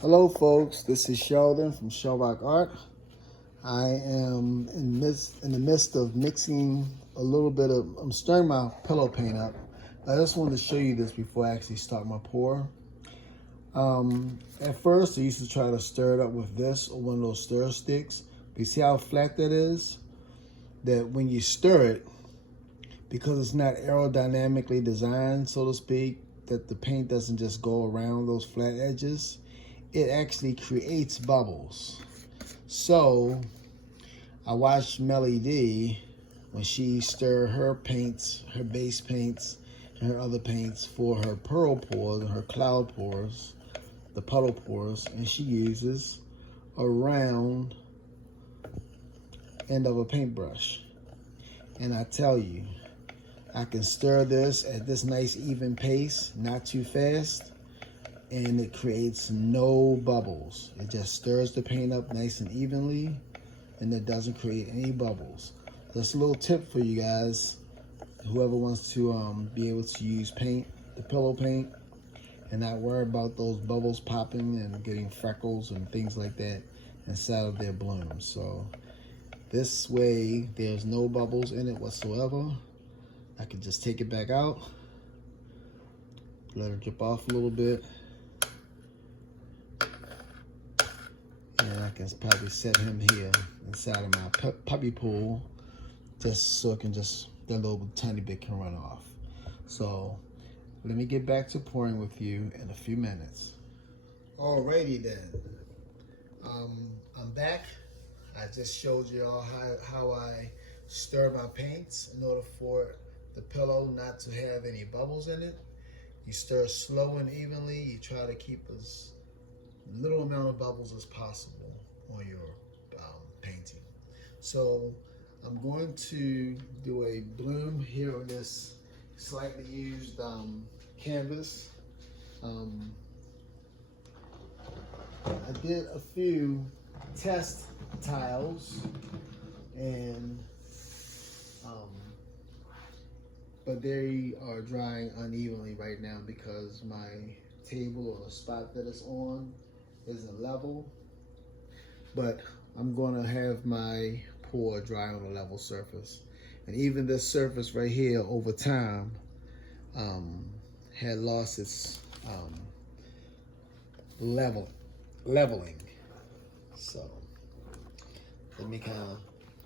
Hello folks, this is Sheldon from ColourArte. I am in the midst of mixing a little bit of, I'm stirring my pillow paint up. I just wanted to show you this before I actually start my pour. At first I used to try to stir it up with this or one of those stir sticks. But you see how flat that is? That when you stir it, because it's not aerodynamically designed, so to speak, that the paint doesn't just go around those flat edges, it actually creates bubbles. So I watched Melly D when she stirred her paints, her base paints, and her other paints for her pearl pours and her cloud pours, the puddle pours, and she uses a round end of a paintbrush. And I tell you, I can stir this at this nice even pace, not too fast, and it creates no bubbles. It just stirs the paint up nice and evenly, and it doesn't create any bubbles. Just a little tip for you guys, whoever wants to be able to use paint, the pillow paint, and not worry about those bubbles popping and getting freckles and things like that inside of their blooms. So this way, there's no bubbles in it whatsoever. I can just take it back out, let it drip off a little bit, and I can probably set him here inside of my puppy pool, just so it can just, that little tiny bit can run off. So let me get back to pouring with you in a few minutes. Alrighty then, I'm back. I just showed you all how I stir my paints in order for the pillow not to have any bubbles in it. You stir slow and evenly. You try to keep as little amount of bubbles as possible on your painting. So I'm going to do a bloom here on this slightly used canvas. I did a few test tiles, and but they are drying unevenly right now because my table or the spot that it's on isn't level. But I'm going to have my pour dry on a level surface. And even this surface right here over time had lost its leveling. So let me kind of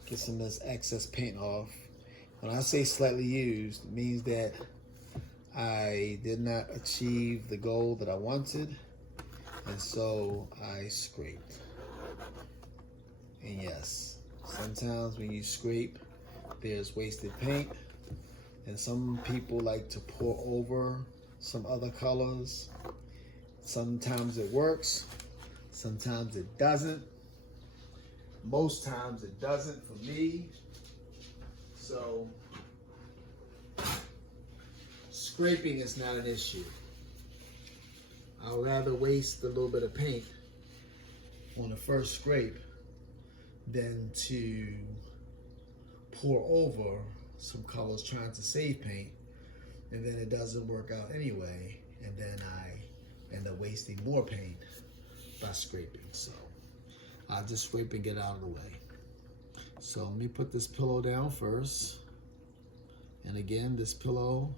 get some of this excess paint off. When I say slightly used, it means that I did not achieve the goal that I wanted, and so I scraped. And yes, sometimes when you scrape, there's wasted paint, and some people like to pour over some other colors. Sometimes it works, sometimes it doesn't. Most times it doesn't for me. So scraping is not an issue. I'll rather waste a little bit of paint on the first scrape than to pour over some colors trying to save paint, and then it doesn't work out anyway, and then I end up wasting more paint by scraping. So I'll just scrape and get out of the way. So let me put this pillow down first. And again, this pillow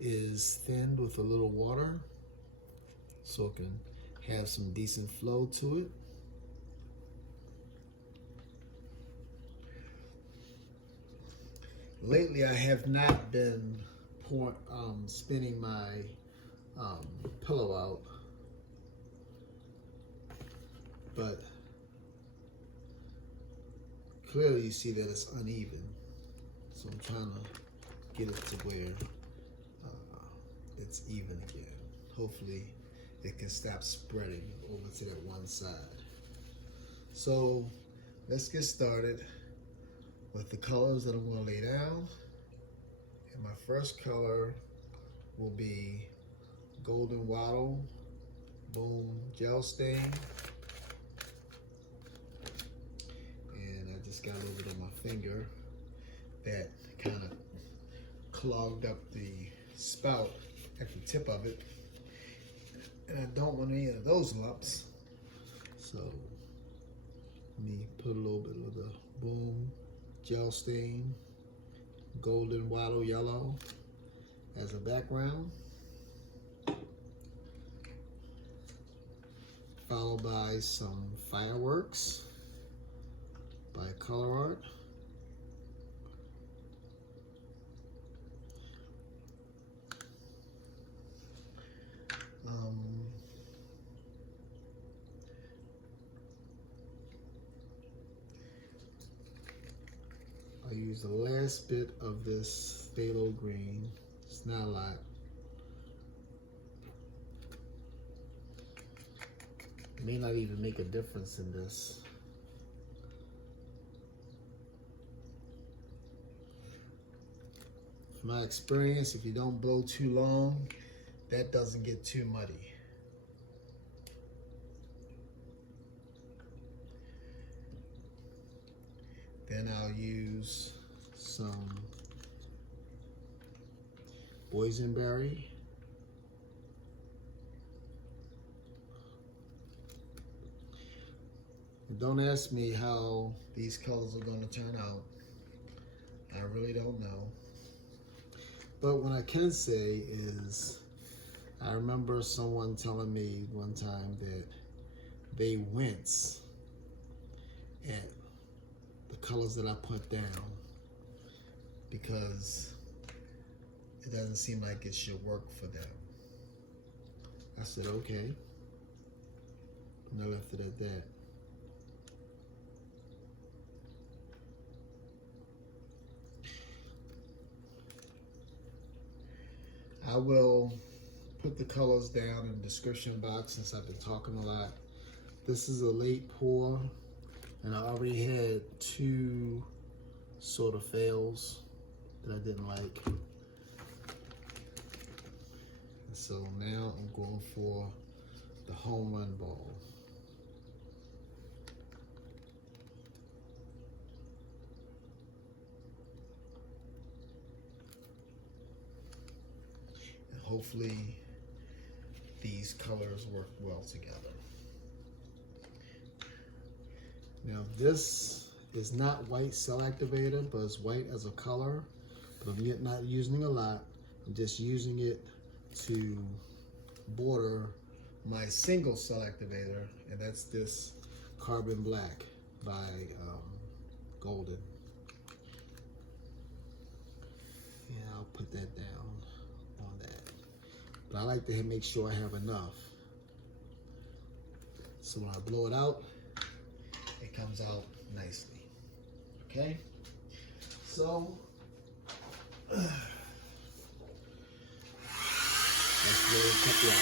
is thinned with a little water so it can have some decent flow to it. Lately, I have not been spinning my pillow out, but clearly you see that it's uneven. So I'm trying to get it to where it's even again. Hopefully it can stop spreading over to that one side. So let's get started with the colors that I'm going to lay down. And my first color will be Golden Wattle Boom Gel Stain. And I just got a little bit on my finger that kind of clogged up the spout at the tip of it. And I don't want any of those lumps. So let me put a little bit of the Boom gel stain, golden Wattle yellow as a background, followed by some Fireworks by ColourArte. I use the last bit of this Pthalo Green. It's not a lot. It may not even make a difference in this. From my experience, if you don't blow too long, that doesn't get too muddy. Then I'll use some Boysenberry. Don't ask me how these colors are going to turn out. I really don't know. But what I can say is, I remember someone telling me one time that they wince at the colors that I put down because it doesn't seem like it should work for them. I said, okay. And I left it at that. I will put the colors down in the description box since I've been talking a lot. This is a late pour, and I already had 2 sort of fails that I didn't like. And so now I'm going for the home run ball. Hopefully these colors work well together. Now this is not white cell activator, but it's white as a color, but I'm yet not using a lot. I'm just using it to border my single cell activator, and that's this Carbon Black by Golden. Yeah, I'll put that down on that. But I like to make sure I have enough. So when I blow it out, it comes out nicely. Okay? So, let's blow a couple out.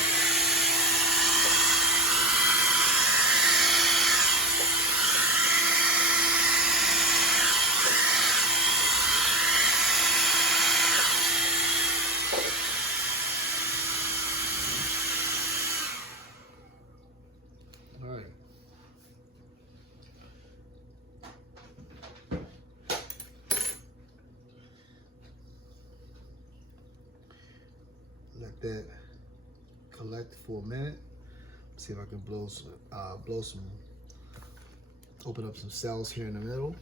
Let that collect for a minute. See if I can blow some, open up some cells here in the middle.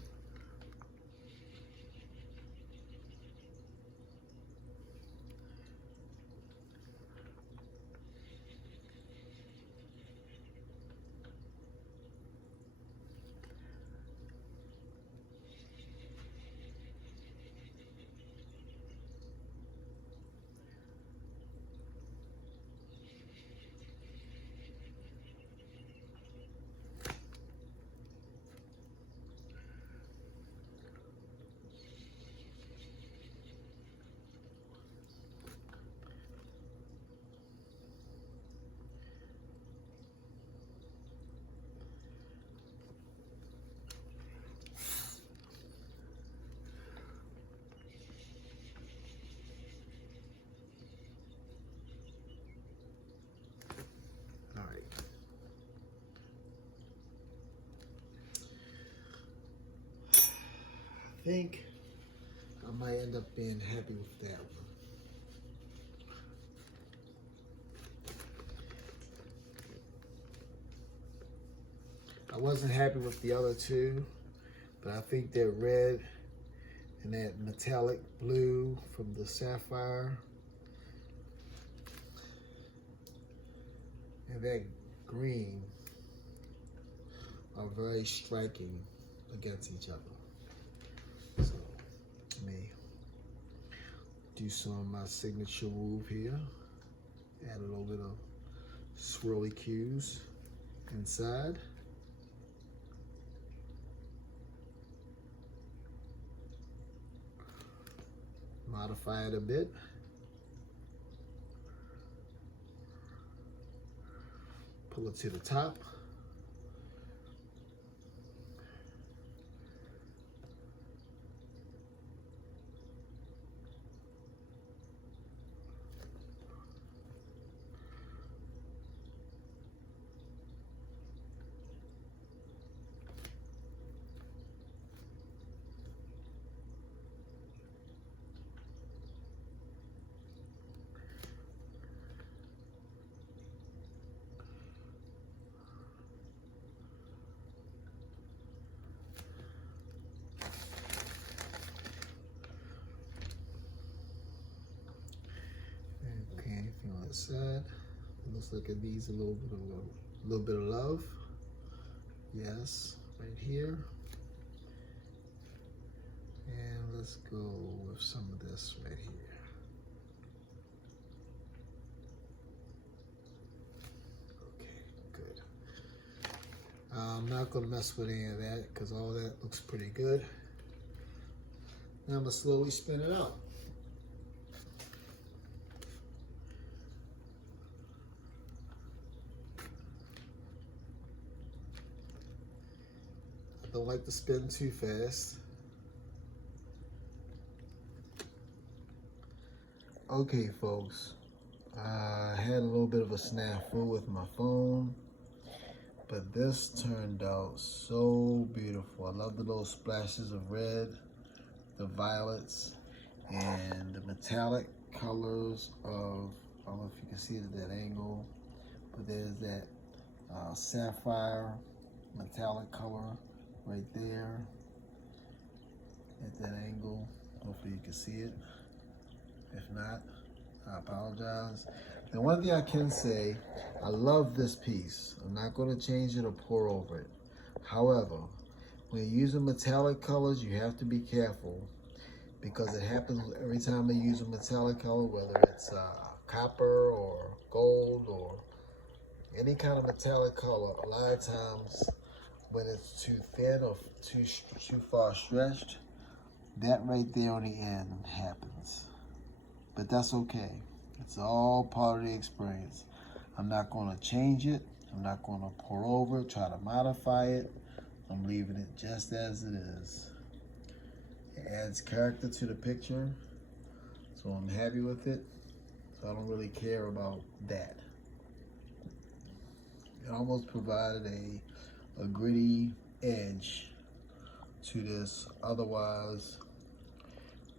I think I might end up being happy with that one. I wasn't happy with the other two, but I think that red and that metallic blue from the Sapphire and that green are very striking against each other. So let me do some of my signature move here. Add a little bit of swirly cues inside. Modify it a bit. Pull it to the top. Side. Let's look at these a little bit of love. Yes, right here. And let's go with some of this right here. Okay, good. I'm not gonna mess with any of that because all that looks pretty good. Now I'm gonna slowly spin it out. Don't like to spin too fast. Okay, folks, I had a little bit of a snafu with my phone, but this turned out so beautiful. I love the little splashes of red, the violets, and the metallic colors of, I don't know if you can see it at that angle, but there's that sapphire metallic color right there at that angle. Hopefully you can see it. If not, I apologize. And one thing I can say, I love this piece. I'm not going to change it or pour over it. However, when you're using metallic colors, you have to be careful because it happens every time I use a metallic color, whether it's copper or gold or any kind of metallic color. A lot of times when it's too thin or too far stretched, that right there on the end happens. But that's okay. It's all part of the experience. I'm not going to change it. I'm not going to pour over it, try to modify it. I'm leaving it just as it is. It adds character to the picture, so I'm happy with it. So I don't really care about that. It almost provided a gritty edge to this otherwise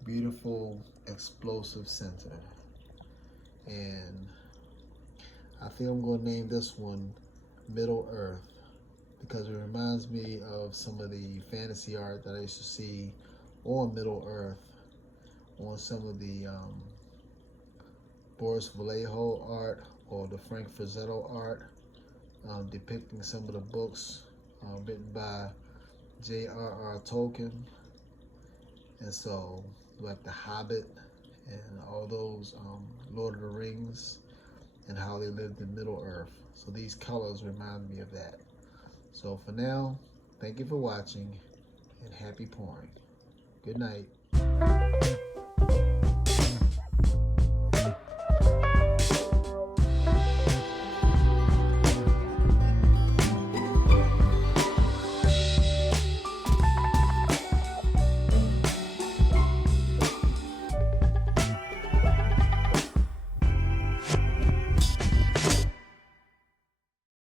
beautiful explosive center. And I think I'm going to name this one Middle Earth because it reminds me of some of the fantasy art that I used to see on Middle Earth, on some of the Boris Vallejo art or the Frank Frazzetto art, depicting some of the books written by J.R.R. Tolkien. And so, like The Hobbit and all those Lord of the Rings and how they lived in Middle Earth. So these colors remind me of that. So for now, thank you for watching and happy pouring. Good night.